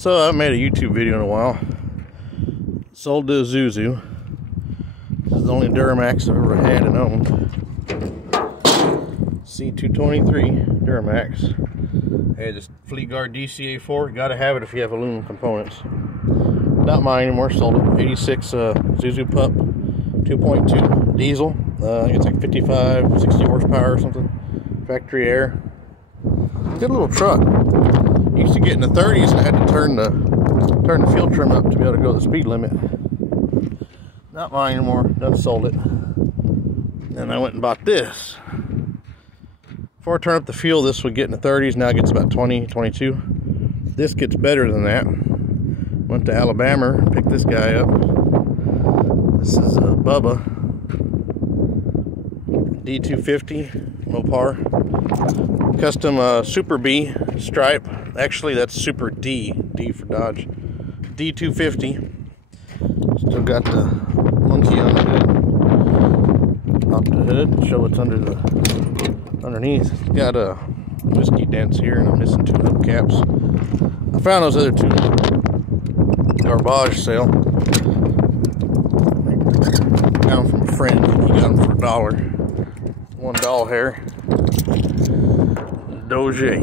So I haven't made a YouTube video in a while. Sold to Isuzu. This is the only Duramax I've ever had and owned. C223 Duramax. I had this Fleet Guard DCA4. Gotta have it if you have aluminum components. Not mine anymore. Sold it. 86 Isuzu Pup 2.2 diesel. It's like 55, 60 horsepower or something. Factory air. Good little truck. Used to get in the 30s and I had to turn the fuel trim up to be able to go the speed limit. Not mine anymore. Done sold it. And I went and bought this. Before I turn up the fuel, this would get in the 30s. Now it gets about 20, 22. This gets better than that. Went to Alabama and picked this guy up. This is a Bubba D250 Mopar. Custom Super B stripe. Actually, that's Super D. D for Dodge. D250. Still got the monkey on the hood. Pop the hood. Show what's underneath. Got a whiskey dents here, and I'm missing 2 hubcaps. I found those other 2 garbage sale. Got them from a friend. He got them for $1. 1 doll hair. Doge.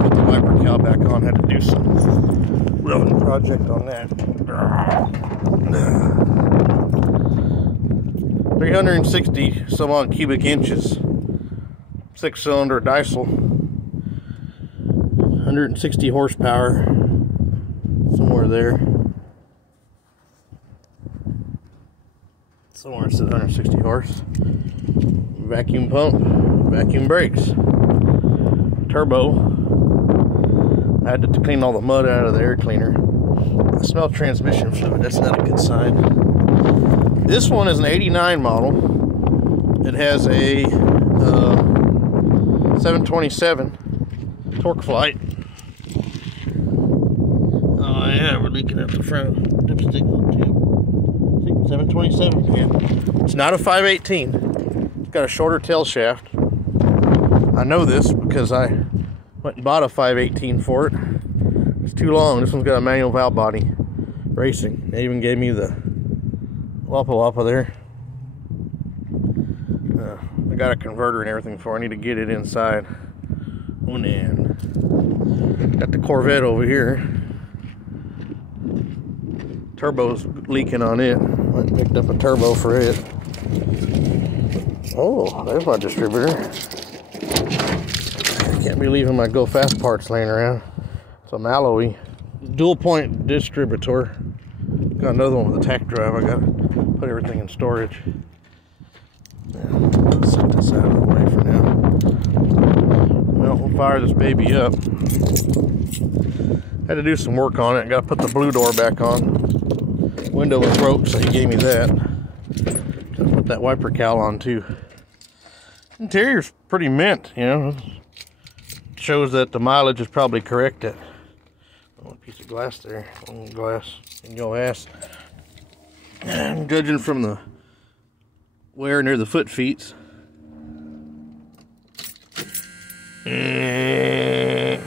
Put the wiper cowl back on. Had to do some welding project on that. 360 some odd cubic inches. 6-cylinder Deisel. 160 horsepower. Somewhere there. Somewhere it says 160 horse. Vacuum pump. Vacuum brakes. Turbo. I had to clean all the mud out of the air cleaner. I smell transmission fluid. That's not a good sign. This one is an 89 model. It has a 727 Torqflite. Oh yeah, we're leaking out the front. Dipstick on too. 727. Yeah. It's not a 518. It's got a shorter tail shaft. I know this because I went and bought a 518 for it. It's too long. This one's got a manual valve body. Racing. They even gave me the Wappa there. I got a converter and everything for it. I need to get it inside. One end. Got the Corvette over here. Turbo's leaking on it. Went and picked up a turbo for it. Oh, there's my distributor. I can't be leaving my Go Fast parts laying around. Some alloy. Dual point distributor. Got another one with a tack drive. I gotta put everything in storage. Let's set this out of the way for now. Well, we'll fire this baby up. Had to do some work on it. Gotta put the blue door back on. Window was broke, so he gave me that. Gotta put that wiper cowl on too. Interior's pretty mint, you know. Shows that the mileage is probably correct at one piece of glass there. One glass in your ass. And judging from the wear near the foot feet. I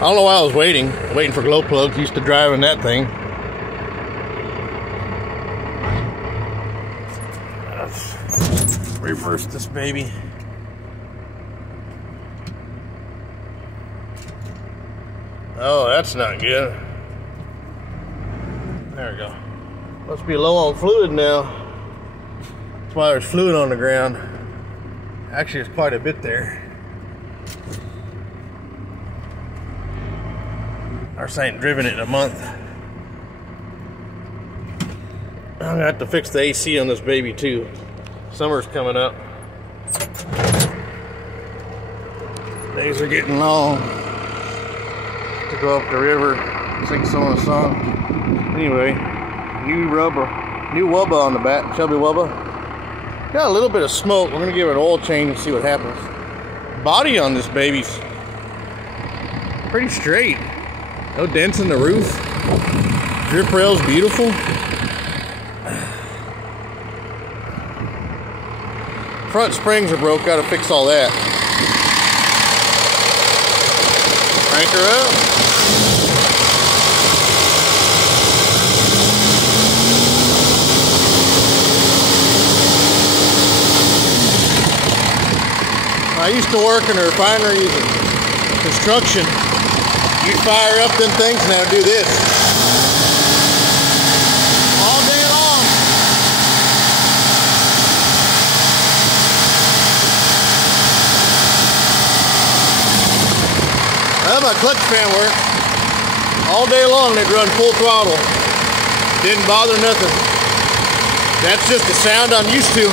don't know why I was waiting for glow plugs. Used to driving that thing. Let's reverse this baby. Oh, that's not good. There we go. Must be low on fluid now. That's why there's fluid on the ground. Actually, there's quite a bit there. I ain't driven it in a month. I'm gonna have to fix the AC on this baby too. Summer's coming up. Days are getting long. To go up the river, sing some of the song. Anyway, new wubba on the back, chubby wubba. Got a little bit of smoke. We're gonna give it an oil change and see what happens. Body on this baby's pretty straight. No dents in the roof. Drip rail's beautiful. Front springs are broke. Gotta fix all that. Crank her up. I used to work in a refinery and construction. You'd fire up them things and now do this all day long. Well, my clutch fan worked all day long. They'd run full throttle. Didn't bother nothing. That's just the sound I'm used to.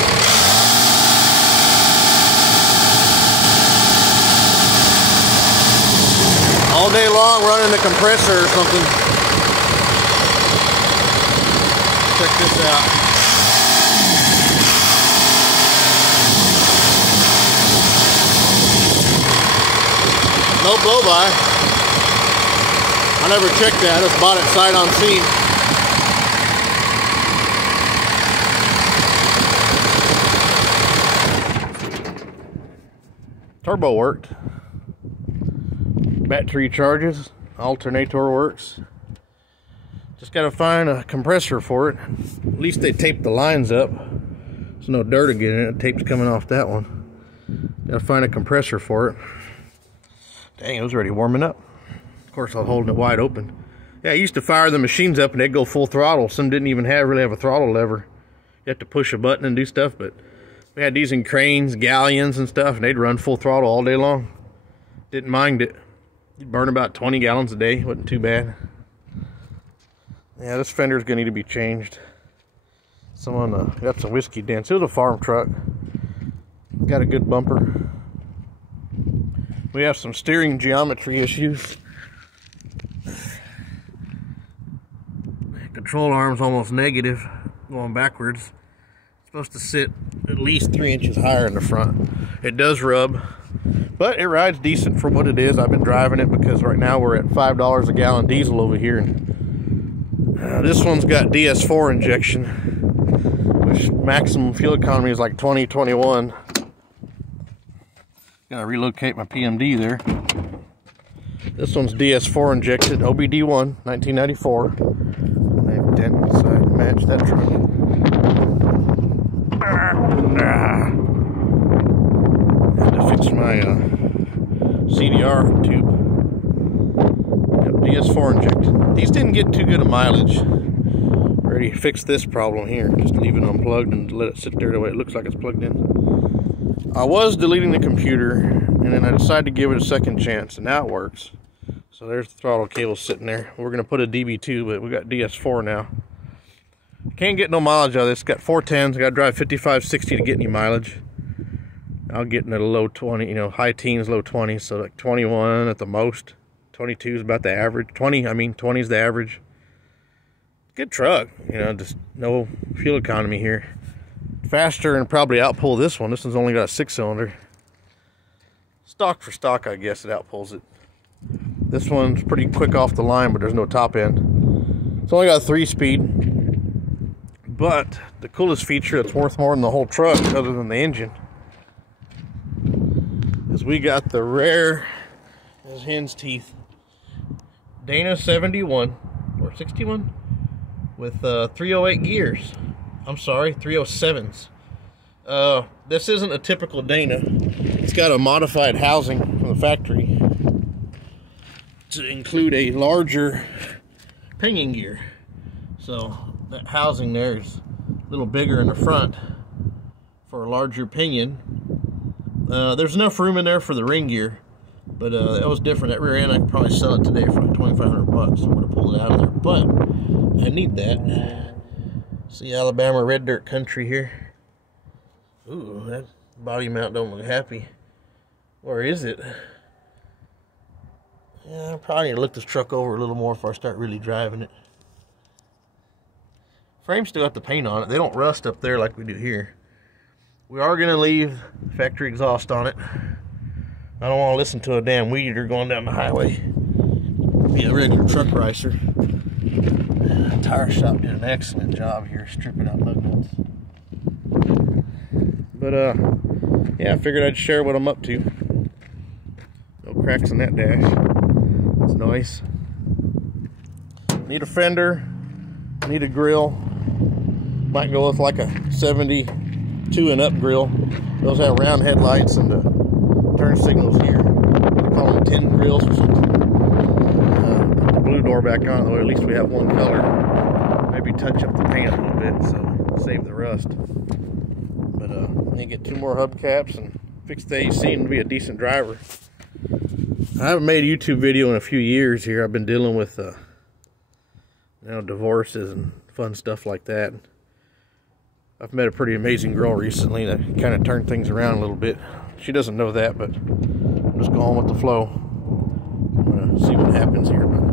All day long running the compressor or something. Check this out. No blow by. I never checked that. I just bought it sight unseen. Turbo worked. Battery charges, alternator works. Just gotta find a compressor for it. At least they taped the lines up. There's no dirt again in it. The tape's coming off that one. Gotta find a compressor for it. Dang, it was already warming up. Of course, I was holding it wide open. Yeah, I used to fire the machines up and they'd go full throttle. Some didn't even really have a throttle lever. You have to push a button and do stuff, but we had these in cranes, galleons and stuff, and they'd run full throttle all day long. Didn't mind it. You'd burn about 20 gallons a day. Wasn't too bad. Yeah, this fender's gonna need to be changed. Someone got some whiskey dents. It was a farm truck. Got a good bumper. We have some steering geometry issues. Control arm's almost negative, going backwards. It's supposed to sit at least 3 inches higher in the front. It does rub. But it rides decent for what it is. I've been driving it because right now we're at $5 a gallon diesel over here. This one's got DS4 injection, which maximum fuel economy is like 20-21. Gotta relocate my PMD there. This one's DS4 injected, OBD1, 1994. They have a dent inside to match that truck. Had to fix my CDR tube. Yep, DS4 injected. These didn't get too good a mileage. Already fixed this problem here. Just leave it unplugged and let it sit there the way it looks like it's plugged in. I was deleting the computer and then I decided to give it a second chance and now it works. So there's the throttle cable sitting there. We're going to put a DB2, but we got DS4 now. Can't get no mileage out of this. It's got 410s. I got to drive 55, 60 to get any mileage. I'll get in at a low 20, you know, high teens, low 20s, so like 21 at the most. 22 is about the average. 20 is the average. Good truck, you know, just no fuel economy here. Faster and probably outpull this one. This one's only got a 6-cylinder. Stock for stock, I guess it outpulls it. This one's pretty quick off the line, but there's no top end. It's only got 3-speed. But the coolest feature that's worth more than the whole truck, other than the engine, is we got the rare as hen's teeth Dyna 71 or 61 with 308 gears. I'm sorry, 307s. This isn't a typical Dyna. It's got a modified housing from the factory to include a larger pinion gear. So that housing there is a little bigger in the front for a larger pinion. There's enough room in there for the ring gear, but that was different. That rear end, I could probably sell it today for like $2,500. I'm gonna pull it out of there, but I need that. See Alabama red dirt country here. Ooh, that body mount don't look happy. Where is it? Yeah, I probably need to look this truck over a little more before I start really driving it. Frame's still got the paint on it. They don't rust up there like we do here. We are going to leave factory exhaust on it. I don't want to listen to a damn weed eater going down the highway. Be a regular truck racer. Tire shop did an excellent job here stripping out lug nuts. But yeah, I figured I'd share what I'm up to. No cracks in that dash. It's nice. Need a fender, need a grill. Might go with like a 72 and up grill. Those have round headlights and the turn signals here. They call them 10 grills or something. Put the blue door back on, though at least we have one color. Maybe touch up the paint a little bit, so save the rust. But I need to get 2 more hubcaps and fix the AC and be a decent driver. I haven't made a YouTube video in a few years here. I've been dealing with divorces and fun stuff like that. I've met a pretty amazing girl recently that kind of turned things around a little bit. She doesn't know that, but I'm just going with the flow. I'm gonna see what happens here. But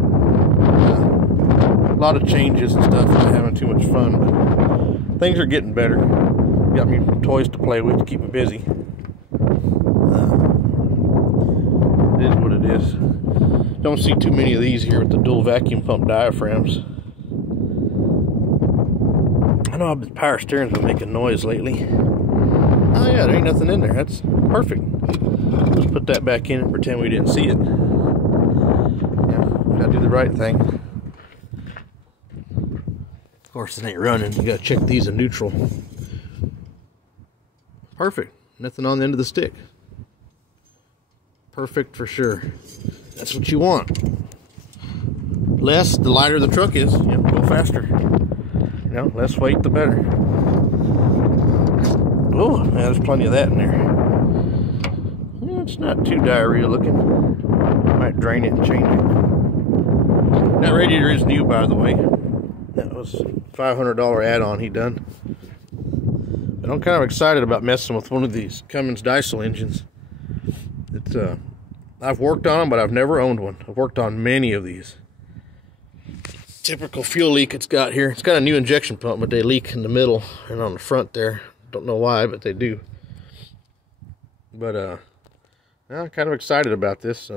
a lot of changes and stuff. I'm having too much fun, but things are getting better. Got me toys to play with to keep me busy. It is what it is. Don't see too many of these here with the dual vacuum pump diaphragms. I know the power steering's been making noise lately. Oh yeah, there ain't nothing in there. That's perfect. Let's put that back in and pretend we didn't see it. Yeah, gotta do the right thing. Of course, it ain't running. You gotta check these in neutral. Perfect. Nothing on the end of the stick. Perfect for sure. That's what you want. Less, the lighter the truck is. You know, go faster. You know, less weight, the better. Oh, yeah, there's plenty of that in there. Yeah, it's not too diarrhea looking. Might drain it and change it. That radiator is new, by the way. That was a $500 add-on he done. But I'm kind of excited about messing with one of these Cummins Deisel engines. It's I've worked on them, but I've never owned one. I've worked on many of these. Typical fuel leak it's got here. It's got a new injection pump, but they leak in the middle and on the front there. Don't know why, but they do. But I'm kind of excited about this.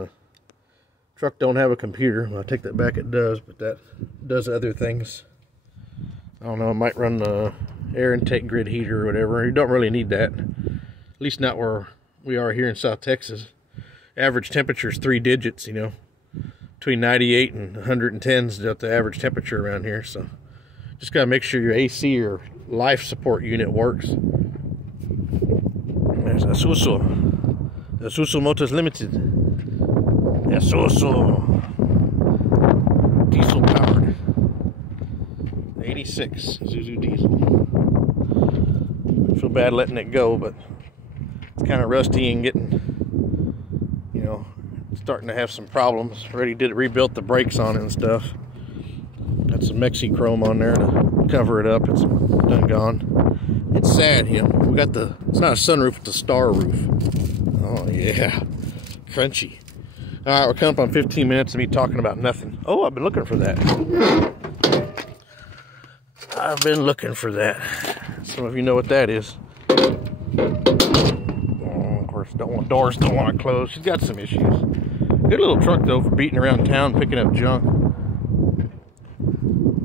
Truck don't have a computer. Well, I take that back, it does, but that does other things. I don't know, it might run the air intake grid heater or whatever. You don't really need that. At least not where we are here in South Texas. Average temperature is 3 digits, you know. Between 98 and 110 is the average temperature around here, so just gotta make sure your AC or life support unit works. There's Asuso. Asuso Motors Limited. Asuso. Diesel powered. 86 Isuzu Diesel. I feel bad letting it go, but it's kind of rusty and getting, you know, starting to have some problems. Already rebuilt the brakes on it and stuff. Got some Mexi chrome on there to cover it up. It's done gone. It's sad, you know. We got it's not a sunroof, it's a star roof. Oh yeah, crunchy. All right, we're coming up on 15 minutes of me talking about nothing. Oh, I've been looking for that. I've been looking for that. Some of you know what that is. Of course, doors don't want to close. She's got some issues. Good little truck though for beating around town picking up junk.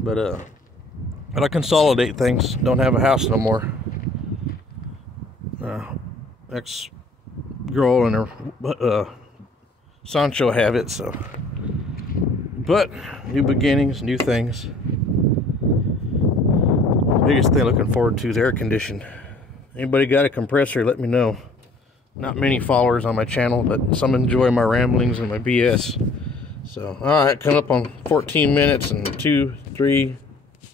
But I consolidate things. Don't have a house no more. Ex-girl and her Sancho have it, so. But new beginnings, new things. Biggest thing looking forward to is air conditioning. Anybody got a compressor? Let me know. Not many followers on my channel, but some enjoy my ramblings and my BS. So, all right, coming up on 14 minutes and 2, 3,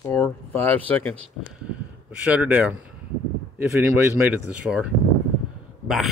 4, 5 seconds. We'll shut her down if anybody's made it this far. Bye.